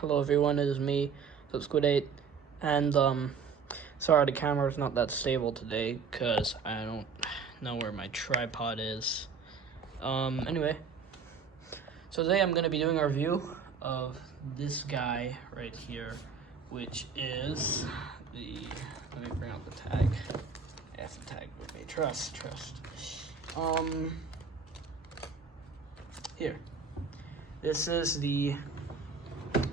Hello everyone, it is me, Squid8, and sorry the camera's not that stable today, because I don't know where my tripod is. Anyway, so today I'm going to be doing a review of this guy right here, which is the, let me bring out the tag. I have the tag with me, trust. Here, this is the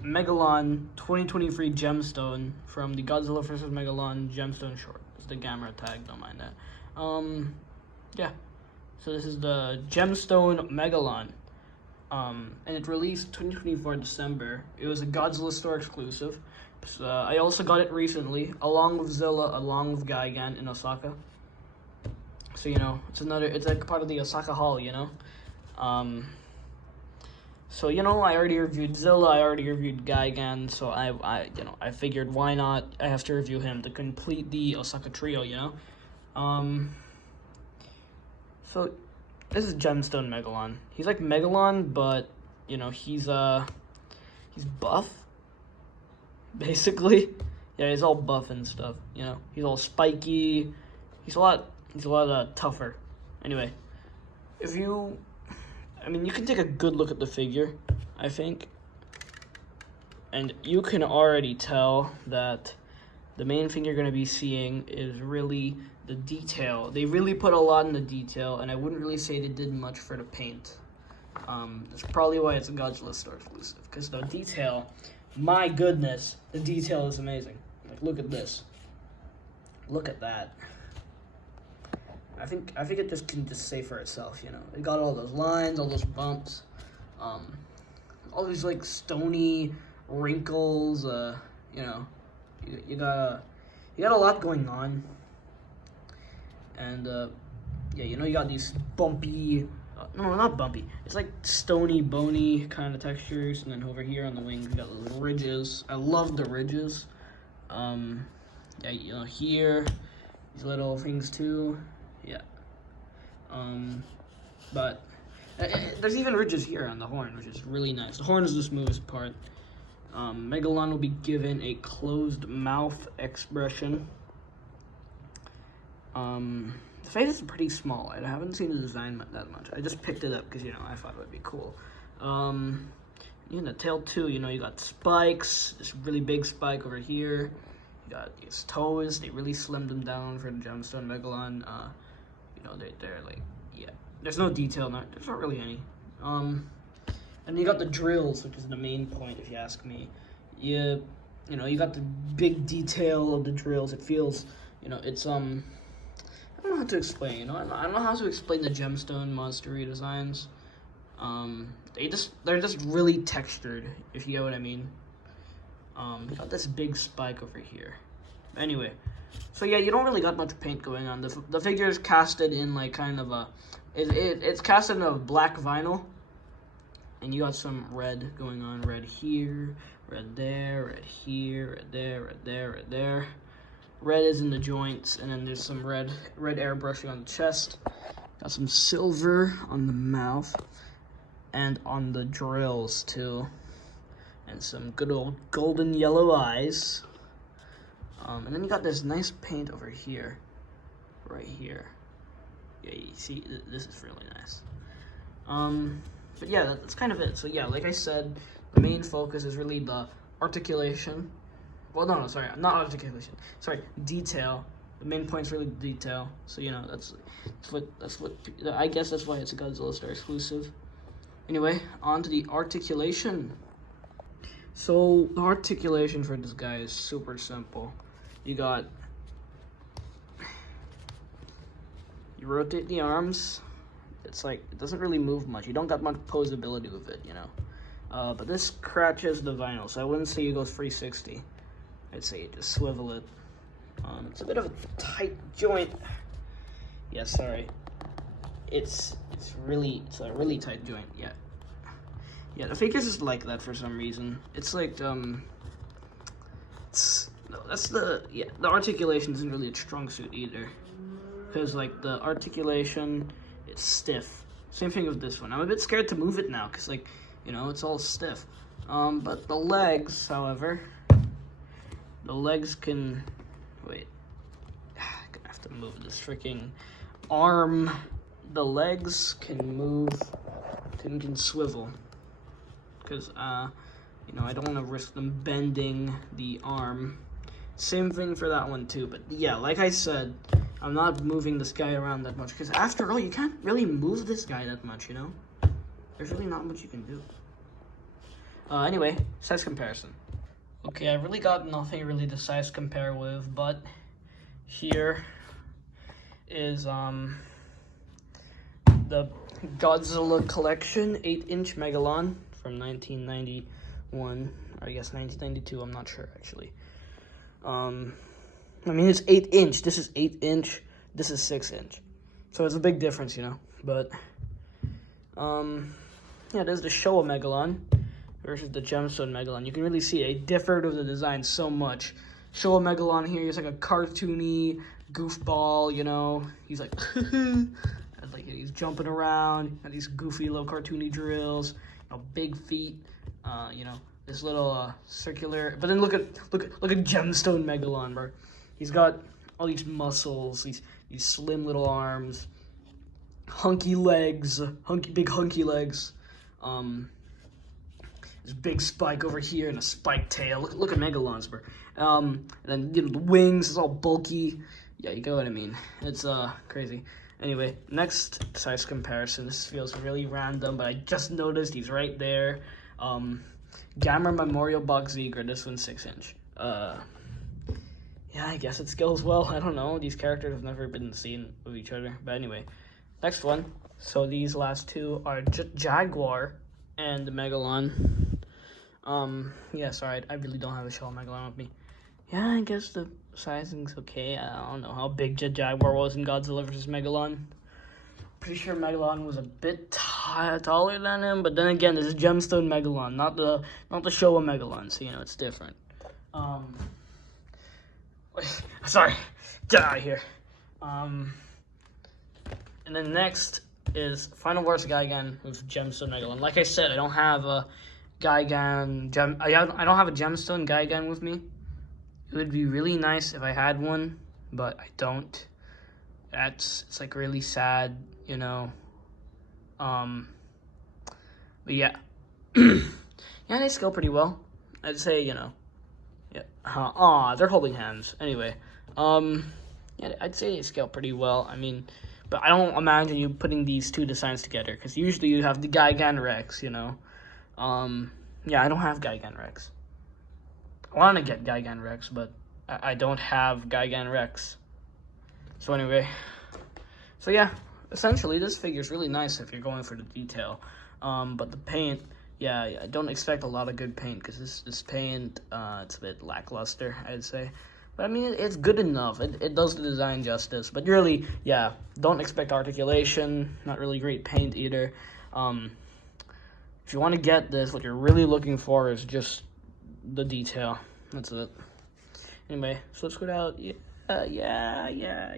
MEGALON 2023 gemstone from the Godzilla vs. MEGALON gemstone short. It's the Gamma tag, don't mind that. Yeah. So this is the gemstone MEGALON. And it released 2024 December. It was a Godzilla store exclusive. So, I also got it recently, along with Zilla, along with Gigan in Osaka. So, you know, it's like part of the Osaka Hall, you know? So, you know, I already reviewed Zilla, I already reviewed Gigan, so I figured why not, I have to review him to complete the Osaka trio, you know? So, this is Gemstone Megalon. He's like Megalon, but, you know, he's buff, basically. Yeah, he's all buff and stuff, you know? He's all spiky, he's a lot tougher. Anyway, you can take a good look at the figure, I think, and you can already tell that the main thing you're going to be seeing is really the detail. They really put a lot in the detail, and I wouldn't really say they did much for the paint. That's probably why it's a Godzilla store exclusive, because the detail, my goodness, the detail is amazing. Like, look at this. Look at that. I think it just can just say for itself, you know. It got all those lines, all those bumps, all these like stony wrinkles. You know, you got a lot going on, and yeah, you know, you got these bumpy, no, not bumpy. It's like stony, bony kind of textures, and then over here on the wings, you got those ridges. I love the ridges. Yeah, you know, here, these little things too. Yeah, but there's even ridges here on the horn, which is really nice. The horn is the smoothest part. Megalon will be given a closed mouth expression. The face is pretty small. I haven't seen the design that much. I just picked it up because, you know, I thought it would be cool. In the tail too, you know, you got spikes, this really big spike over here. You got these toes, they really slimmed them down for the Gemstone Megalon. You know, they're like, yeah, there's no detail, there's not really any. And you got the drills, which is the main point, if you ask me. You know, you got the big detail of the drills. It feels, you know, it's, I don't know how to explain, you know, I don't know how to explain the Gemstone monster redesigns. They're just really textured, if you get what I mean. You got this big spike over here. Anyway, so yeah, you don't really got much paint going on. The figure is casted in like kind of a, it's casted in a black vinyl, and you got some red going on. Red here, red there, red here, red there, red there, red there. Red is in the joints, and then there's some red airbrushing on the chest. Got some silver on the mouth, and on the drills too, and some good old golden yellow eyes. And then you got this nice paint over here, right here. Yeah, you see, this is really nice. But yeah, that's kind of it. So yeah, like I said, the main focus is really the articulation. Well, no, sorry, not articulation. Sorry, detail. The main point's really detail. So, you know, that's what I guess that's why it's a Godzilla store exclusive. Anyway, on to the articulation. So the articulation for this guy is super simple. You rotate the arms. It's like, it doesn't really move much. You don't got much posability with it, you know. But this scratches the vinyl, so I wouldn't say you go 360. I'd say you just swivel it. It's a bit of a tight joint. Yeah, sorry. It's a really tight joint. Yeah. Yeah, the figure's just like that for some reason. It's like, the articulation isn't really a strong suit either. Because, like, the articulation, it's stiff. Same thing with this one. I'm a bit scared to move it now, because, like, you know, it's all stiff. But the legs, however, the legs can, wait, I'm gonna have to move this freaking arm. The legs can move, can swivel, because, you know, I don't want to risk them bending the arm. Same thing for that one too, but yeah, like I said, I'm not moving this guy around that much, because after all, you can't really move this guy that much, you know? There's really not much you can do. Anyway, size comparison. Okay, I really got nothing really to size compare with, but here is, the Godzilla collection 8-inch Megalon from 1991, or I guess 1992, I'm not sure actually. I mean, it's 8-inch, this is 8-inch, this is 6-inch. So it's a big difference, you know, but, yeah, there's the Showa Megalon versus the Gemstone Megalon. You can really see it differed with the design so much. Showa Megalon here is like a cartoony goofball, you know, he's like, like he's jumping around, got these goofy little cartoony drills, you know, big feet, you know, this little circular. But then look at Gemstone Megalon, bro. He's got all these muscles, these slim little arms, hunky legs, big hunky legs. This big spike over here and a spike tail. Look at Megalons, bro. And then, you know, the wings is all bulky. Yeah, you get what I mean. It's crazy. Anyway, next size comparison. This feels really random, but I just noticed he's right there. Gamma Memorial Box Zigra. This one's 6-inch. Yeah, I guess it scales well. I don't know. These characters have never been seen with each other. But anyway, next one. So these last two are Jaguar and the Megalon. Yeah, sorry, I really don't have a Showa Megalon with me. Yeah, I guess the sizing's okay. I don't know how big Jaguar was in Godzilla vs. Megalon. Pretty sure Megalon was a bit taller than him, but then again, this is Gemstone Megalon, not the Showa Megalon, so you know it's different. Sorry, get out of here. And then next is Final Wars Gigan with Gemstone Megalon. Like I said, I don't have a Gigan I don't have a Gemstone Gigan with me. It would be really nice if I had one, but I don't. It's like really sad, you know. But yeah. Yeah, they scale pretty well. I'd say, you know. Yeah. They're holding hands. Anyway. Yeah, I'd say they scale pretty well. I mean, but I don't imagine you putting these two designs together, because usually you have the Gigan Rex, you know. Yeah, I don't have Gigan Rex. I want to get Gigan Rex, but I don't have Gigan Rex. So anyway, so yeah, essentially this figure is really nice if you're going for the detail. But the paint, yeah, I don't expect a lot of good paint, because this paint, it's a bit lackluster, I'd say. But I mean, it's good enough. It does the design justice. But really, yeah, don't expect articulation. Not really great paint either. If you want to get this, what you're really looking for is just the detail. That's it. Anyway, so let's go out. Yeah.